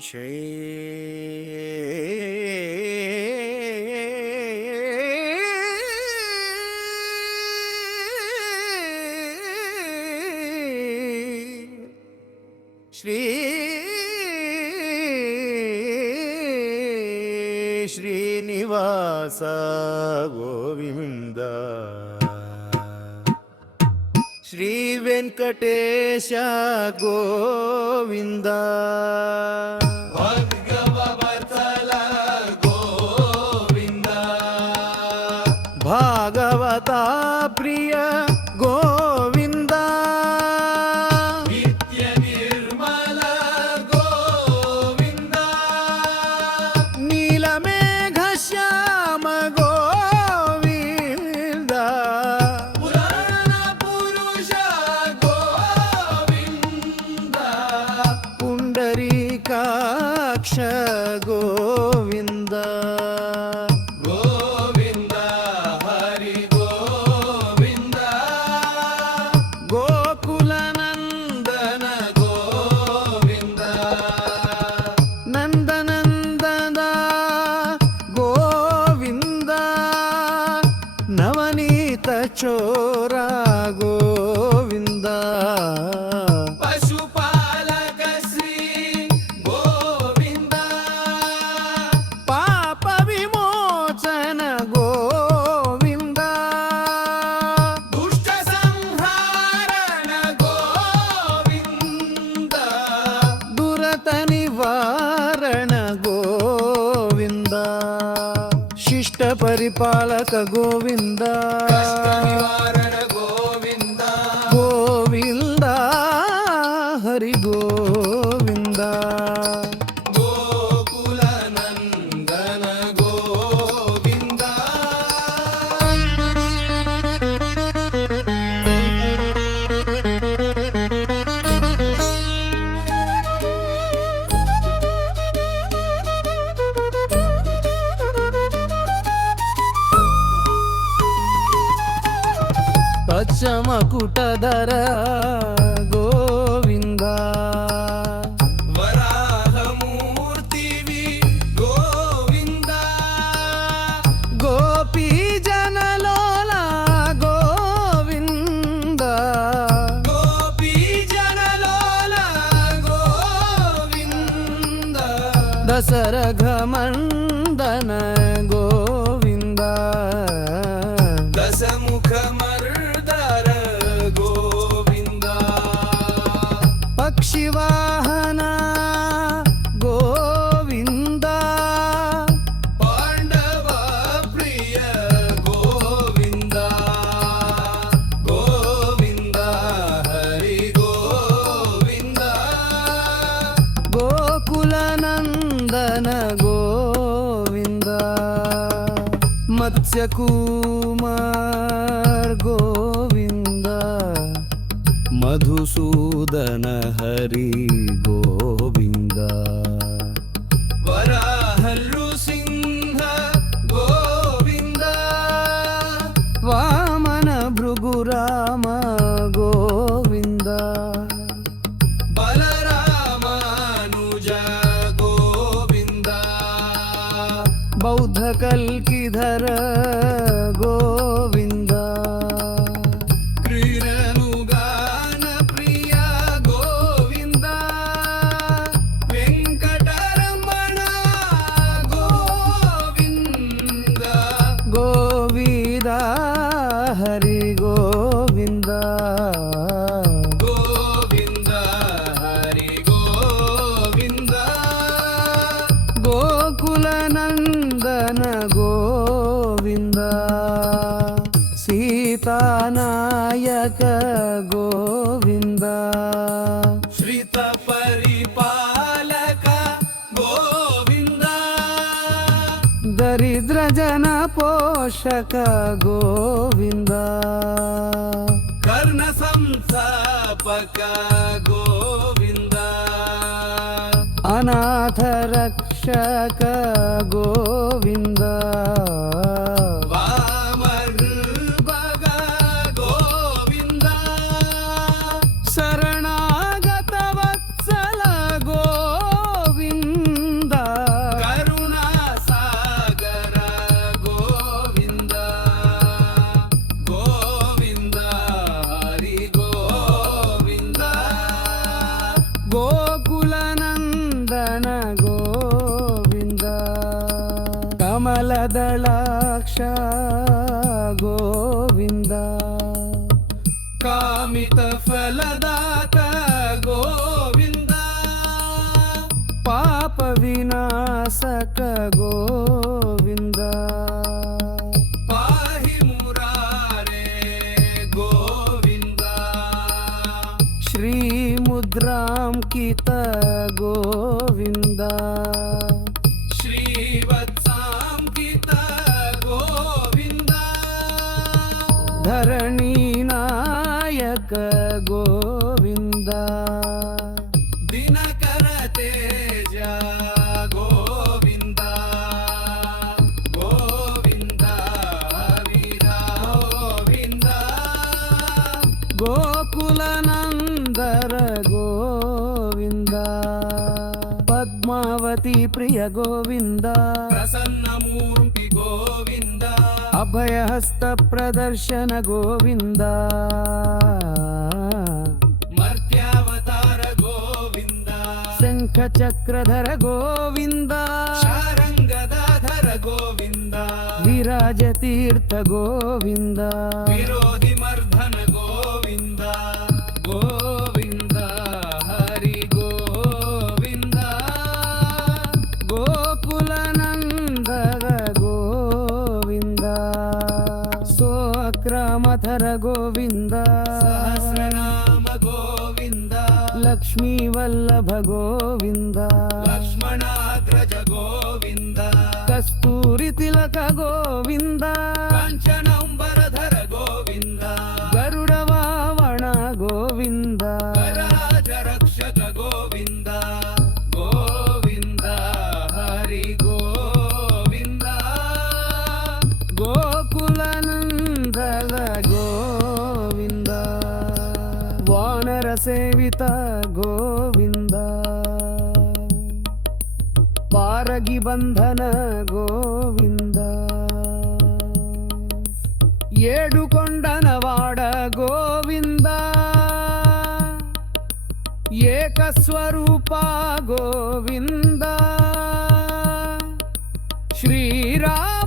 ಶ್ರೀ ಶ್ರೀನಿವಾಸ ಗೋವಿಂದ ಶ್ರೀ ವೆಂಕಟೇಶ ಗೋವಿಂದ ಭಗವತ್ಸಲ ಗೋವಿಂದ ಭಾಗವತ ಪ್ರಿಯ ಗೋವಿಂದ ನಿತ್ಯ ನಿರ್ಮಲ ಗೋವಿಂದ ನೀಲಮೇಘ ಶ್ಯಾಮ ಗೋವಿಂದ ಪುರಾಣ ಪುರುಷ ಗೋವಿಂದ ಪುಂಡರೀಕಾಕ್ಷ ಗೋವಿಂದ ಗೋವಿಂದ ಹರಿ ಗೋವಿಂದ ಗೋಕುಲ ನಂದನ ಗೋವಿಂದ ನಂದನಂದನ ಗೋವಿಂದ ನವನೀತ ಚೋರ ಗೋವಿಂದ ಪಶುಪಾಲಕ ಶ್ರೀ ಗೋವಿಂದ ಪಾಪ ವಿಮೋಚನ ಗೋವಿಂದ ದುಷ್ಟ ಸಂಹಾರಣ ಗೋವಿಂದ ದುರತ ನಿವಾರಣ ಗೋವಿಂದ ಶಿಷ್ಟ ಪರಿಪಾಲಕ ಗೋವಿಂದ ಕಷ್ಟ ನಿವಾರಣ ಗೋವಿಂದ ಗೋವಿಂದ ಹರಿ ಗೋವಿಂದ ಗೋಕುಲ ನಂದನ ಗೋವಿಂದ ಪಚ್ಚಮಕುಟಧರ ಗೋವಿಂದ ವರಾಹ ಮೂರ್ತಿವಿ ಗೋವಿಂದ ಗೋಪಿ ಜನಲೋಲ ಗೋವಿಂದ ಗೋಪಿ ಜನಲೋಲ ಗೋವಿಂದ ದಸರಘ ಮಂದನ ಗೋವಿಂದ ದಶಮುಖ ಮರ್ದರ ಗೋವಿಂದ ಪಕ್ಷಿವಾಹನ ಗೋವಿಂದ ಪಾಂಡವ ಪ್ರಿಯ ಗೋವಿಂದ ಗೋವಿಂದ ಹರಿ ಗೋವಿಂದ ಗೋಕುಲ ನಂದನ ಗೋವಿಂದ ಮತ್ಸ್ಯಕುಮಾರ್ ಗೋವಿಂದ ಮಧುಸೂದನ ಹರಿ ಗೋವಿಂದ ವರಾಹಲ್ಲು ಸಿಂಹ ಗೋವಿಂದ ವಾಮನ ಭೃಗುರಾಮ ಗೋವಿಂದ ಬಲರಾಮಾನುಜ ಗೋವಿಂದ ಬೌದ್ಧ ಕಲ್ಕಿಧರ ಗೋವಿಂದ ಕ್ರೀಡನುಗಾನ ಪ್ರಿಯ ಗೋವಿಂದ ವೆಂಕಟರಮಣ ಗೋವಿಂದ ಗೋವಿಂದ ಹರಿ ಗೋವಿಂದ ಗೋವಿಂದ ಹರಿ ಗೋವಿಂದ ಗೋಕುಲ ನಂದನ ಗೋವಿಂದ ಸೀತಾನಾಯಕ ಗೋವಿಂದ ಶ್ರಿತ ಪರಿಪಾಲಕ ಗೋವಿಂದ ದರಿದ್ರ ಜನ ಪೋಷಕ ಗೋವಿಂದ ಕರ್ಣ ಸಂಸ್ಥಾಪಕ ಗೋವಿಂದ ಅನಾಥ ರಕ್ಷಕ ಗೋವಿಂದ ವಾಮರ್ಭಗ ಗೋವಿಂದ ಶರಣಾಗತ ವತ್ಸಲ ಗೋವಿಂದ ಕಮಲದಳಾಕ್ಷ ಗೋವಿಂದ ಕಾಮಿತ ಫಲದಾತ ಗೋವಿಂದ ಪಾಪ ವಿನಾಶಕ ಗೋವಿಂದ ಪಾಹಿ ಮುರಾರೇ ಗೋವಿಂದ ಶ್ರೀ ಮುದ್ರಾಂಕಿತ ಗೋವಿಂದ ಶ್ರೀವತ್ಸಾಂಕಿತ ಗೋವಿಂದ ಧರಣಿ ನಾಯಕ ಗೋವಿಂದ ದಿನಕರ ತೇಜ ಗೋವಿಂದ ಗೋವಿಂದ ವೀರ ಗೋವಿಂದ ಗೋಕುಲನಂದರ ಗೋವಿಂದ ಪದ್ಮಾವತಿ ಪ್ರಿಯ ಗೋವಿಂದ ಪ್ರಸನ್ನ ಮೂರ್ತಿ ಗೋವಿಂದ ಅಭಯಹಸ್ತ ಪ್ರದರ್ಶನ ಗೋವಿಂದ ಮರ್ತ್ಯಾವತಾರ ಗೋವಿಂದ ಶಂಖ ಚಕ್ರಧರ ಗೋವಿಂದ ಶಾರಂಗದಾಧರ ಗೋವಿಂದ ವಿರಾಜ ತೀರ್ಥ ಗೋವಿಂದ ವಿರೋಧಿ ಮರ್ಧನ ಗೋವಿಂದ ಗೋವಿಂದ ಹರಿ ಗೋವಿಂದ ಗೋಕುಲನಂದರ ಗೋವಿಂದ ಸೋಕ್ರಮಥರ ಗೋವಿಂದ ಸಹಸ್ರನಾಮ ಗೋವಿಂದ ಲಕ್ಷ್ಮೀ ವಲ್ಲಭ ಗೋವಿಂದ ಲಕ್ಷ್ಮಣಾಗ್ರಜ ಗೋವಿಂದ ಕಸ್ತೂರಿ ತಿಲಕ ಗೋವಿಂದ ಕಾಂಚನಾಂಬರಧರ ಗೋವಿಂದ ಗರುಡ ವಾವಣ ಗೋವಿಂದ ಗರಾಜ ರಕ್ಷಕ ಗೋವಿಂದ ಗೋವಿಂದ ಹರಿ ಗೋವಿಂದ ಗೋಕುಲನಂದಲ ಗೋವಿಂದ ವಾನರ ಸೇವಿತ ಗೋವಿಂದ ಪಾರಗಿ ಬಂಧನ ಗೋವಿಂದ ಏಡುಕೊಂಡನವಾಡ ಗೋವಿಂದ ಏಕಸ್ವರೂಪ ಗೋವಿಂದ ಶ್ರೀರಾಮ